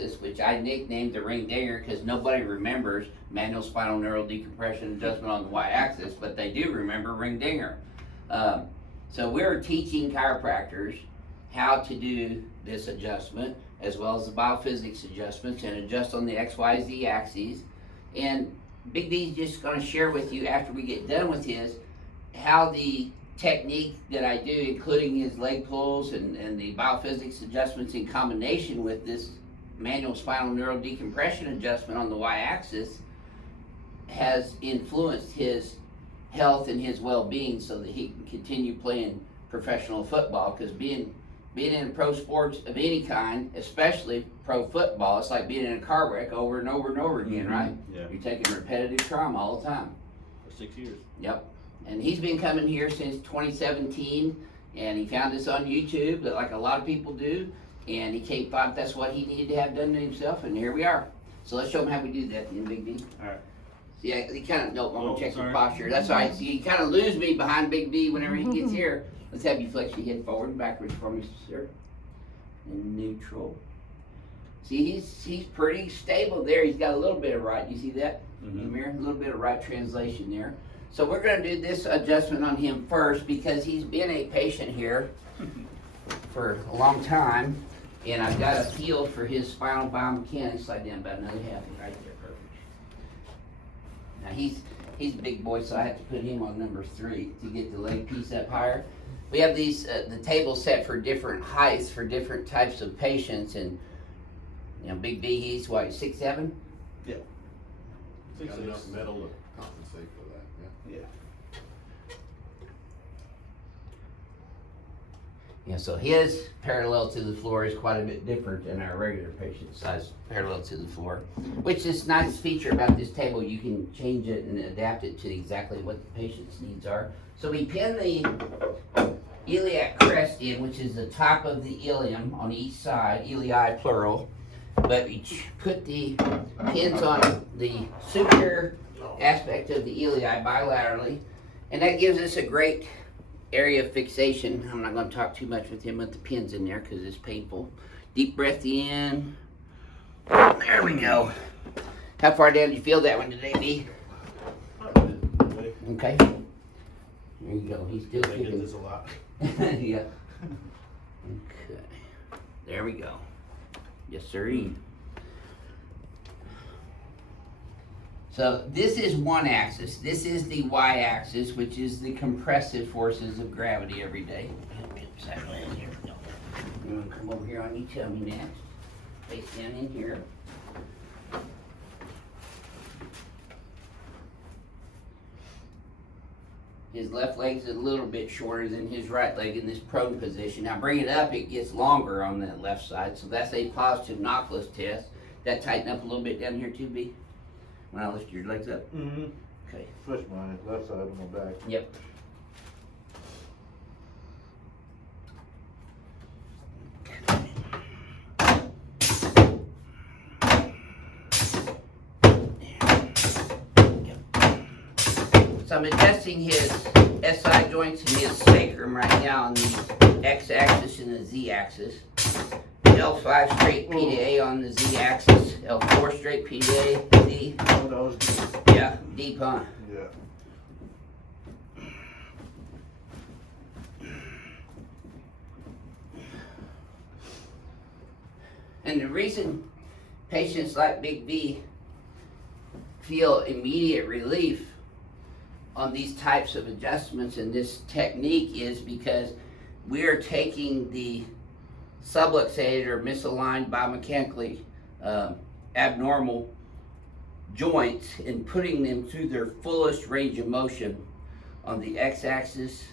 Y-axis, which I nicknamed the ring dinger because nobody remembers manual spinal neural decompression adjustment on the Y-axis, but they do remember ring dinger. So we're teaching chiropractors how to do this adjustment, as well as the biophysics adjustments, and adjust on the XYZ axes. And Big B's just gonna share with you after we get done with his, how the technique that I do, including his leg pulls and the biophysics adjustments in combination with this manual spinal neural decompression adjustment on the Y-axis, has influenced his health and his well-being so that he can continue playing professional football. Because being in pro sports of any kind, especially pro football, it's like being in a car wreck over and over and over again, right? Yeah. You're taking repetitive trauma all the time. For 6 years. Yep. And he's been coming here since 2017, and he found us on YouTube, like a lot of people do, and he thought that's what he needed to have done to himself, and here we are. So let's show him how we do that in Big D. All right. Yeah, he kind of don't want to check sorry. the posture. That's all right. See, you kind of lose me behind Big D whenever he gets here. Let's have you flex your head forward and backwards for me, sir. In neutral. See, he's pretty stable there. He's got a little bit of right. You see that? Amir? A little bit of right translation there. So we're going to do this adjustment on him first because he's been a patient here for a long time, and I've got a feel for his spinal biomechanics. Slide down about another half right there, perfect. Now he's a big boy, so I have to put him on number 3 to get the leg piece up higher. We have these the table set for different heights for different types of patients, and you know, Big B, he's what, 6'7"? Yeah. Got enough metal to compensate for that, yeah. Yeah. Yeah, so his parallel to the floor is quite a bit different than our regular patient size parallel to the floor, which is a nice feature about this table. You can change it and adapt it to exactly what the patient's needs are. So we pin the iliac crest in, which is the top of the ilium on each side, ilii plural, but we put the pins on the superior aspect of the ilii bilaterally, and that gives us a great area of fixation. I'm not going to talk too much with him with the pins in there because it's painful. Deep breath in. There we go. How far down did you feel that one today, B? Okay. There you go. He's still I get kicking. this a lot. Yeah. Okay. There we go. Yes, sir. So this is one axis. This is the Y-axis, which is the compressive forces of gravity every day. You want to come over here on you? Tell me next. Face down in here. His left leg's a little bit shorter than his right leg in this prone position. Now bring it up, it gets longer on that left side. So that's a positive Knockless test. That tighten up a little bit down here too, B? When I lift your legs up? Mm-hmm. Okay. Push my left side of my back. Yep. So I'm adjusting his SI joints and his sacrum right now on the X-axis and the Z-axis. L5 straight P to A on the Z-axis. L4 straight P to A. Z. Oh, that was deep. Yeah, deep, huh? Yeah. And the reason patients like Big B feel immediate relief on these types of adjustments and this technique is because we are taking the subluxated or misaligned biomechanically abnormal joints and putting them through their fullest range of motion on the X-axis,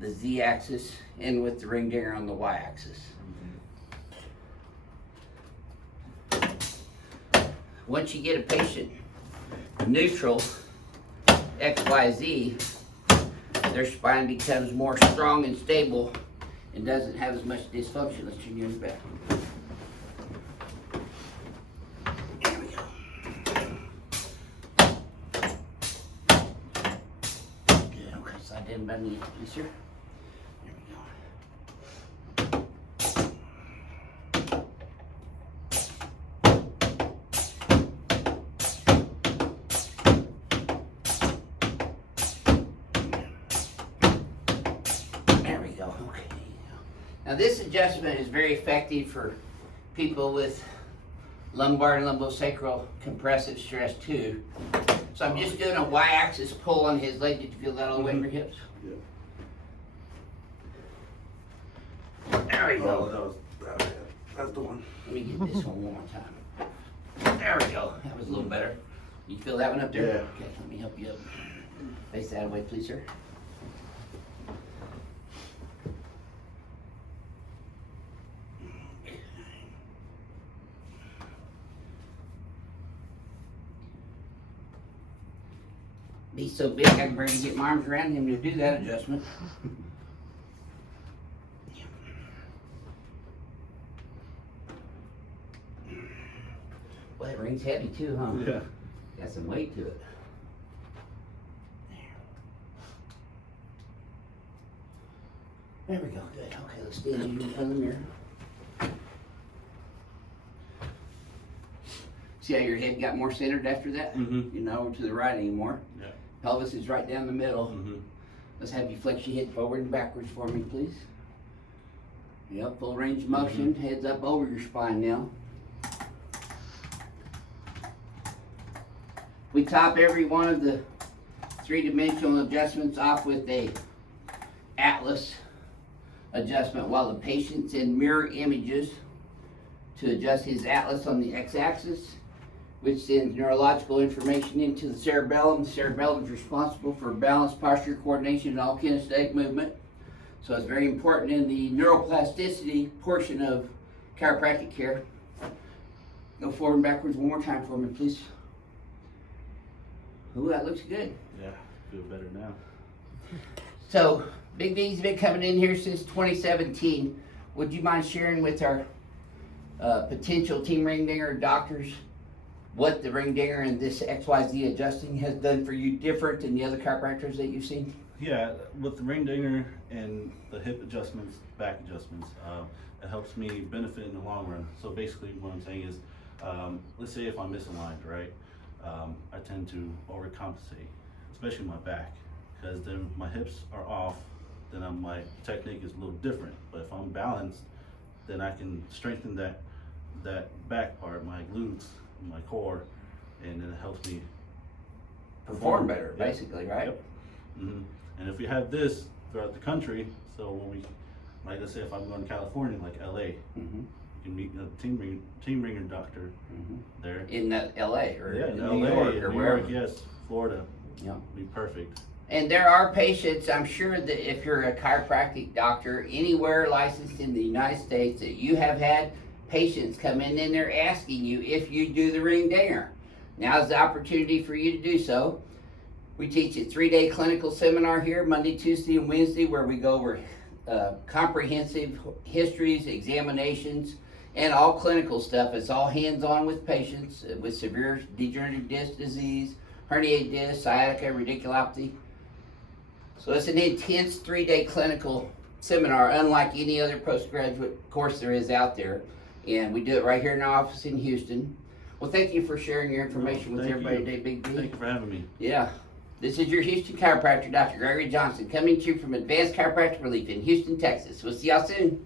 the Z-axis, and with the ring dinger on the Y-axis. Once you get a patient neutral, XYZ, their spine becomes more strong and stable and doesn't have as much dysfunction. Let's turn yours back. There we go. Good, okay, slide down by me, please, sir. There we go. Now this adjustment is very effective for people with lumbar and lumbosacral compressive stress too. So I'm just doing a Y-axis pull on his leg. Did you feel that all the way in your hips? Yeah. There we go. That's the one. Let me get this one more time. There we go. That was a little better. You feel that one up there? Yeah. Okay, let me help you up. Face that way, please, sir. He's so big I can barely get my arms around him to do that adjustment. Well, that ring's heavy too, huh? Yeah. Got some weight to it. There we go, good. Okay, let's stand in front of the mirror. See how your head got more centered after that? Mhm. You're not over to the right anymore. Yeah. Pelvis is right down the middle. Mm-hmm. Let's have you flex your head forward and backwards for me, please. Yep, full range of motion. Head's up over your spine now. We top every one of the three-dimensional adjustments off with a atlas adjustment while the patient's in mirror images to adjust his atlas on the x-axis, which sends neurological information into the cerebellum. The cerebellum is responsible for balance, posture, coordination, and all kinesthetic movement. So it's very important in the neuroplasticity portion of chiropractic care. Go forward and backwards one more time for me, please. Ooh, that looks good. Yeah. Feel better now. So, Big V's been coming in here since 2017. Would you mind sharing with our potential team ring dinger doctors what the ring dinger and this XYZ adjusting has done for you different than the other chiropractors that you've seen? Yeah, with the ring dinger and the hip adjustments, back adjustments, it helps me benefit in the long run. So basically what I'm saying is, let's say if I'm misaligned, right? I tend to overcompensate, especially my back, because then my hips are off, then my technique is a little different. But if I'm balanced, then I can strengthen that back part, my glutes, my core, and then it helps me Perform better, Yep. basically, right? Yep. Mm-hmm. And if we have this throughout the country, so when we, like let's say if I'm going to California, like LA, Mm-hmm. you can meet a team ringer doctor there. In LA or Yeah, in New LA, York or New wherever. York, yes, Florida, Yeah. be perfect. And there are patients, I'm sure that if you're a chiropractic doctor anywhere licensed in the United States, that you have had patients come in there asking you if you do the ring dinger. Now's the opportunity for you to do so. We teach a 3-day clinical seminar here, Monday, Tuesday, and Wednesday, where we go over comprehensive histories, examinations, and all clinical stuff. It's all hands-on with patients with severe degenerative disc disease, herniated disc, sciatica, radiculopathy. So it's an intense 3-day clinical seminar, unlike any other postgraduate course there is out there. And we do it right here in our office in Houston. Well, thank you for sharing your information with Thank everybody you. today, Big B. Thank you for having me. Yeah. This is your Houston chiropractor, Dr. Gregory Johnson, coming to you from Advanced Chiropractic Relief in Houston, Texas. We'll see y'all soon.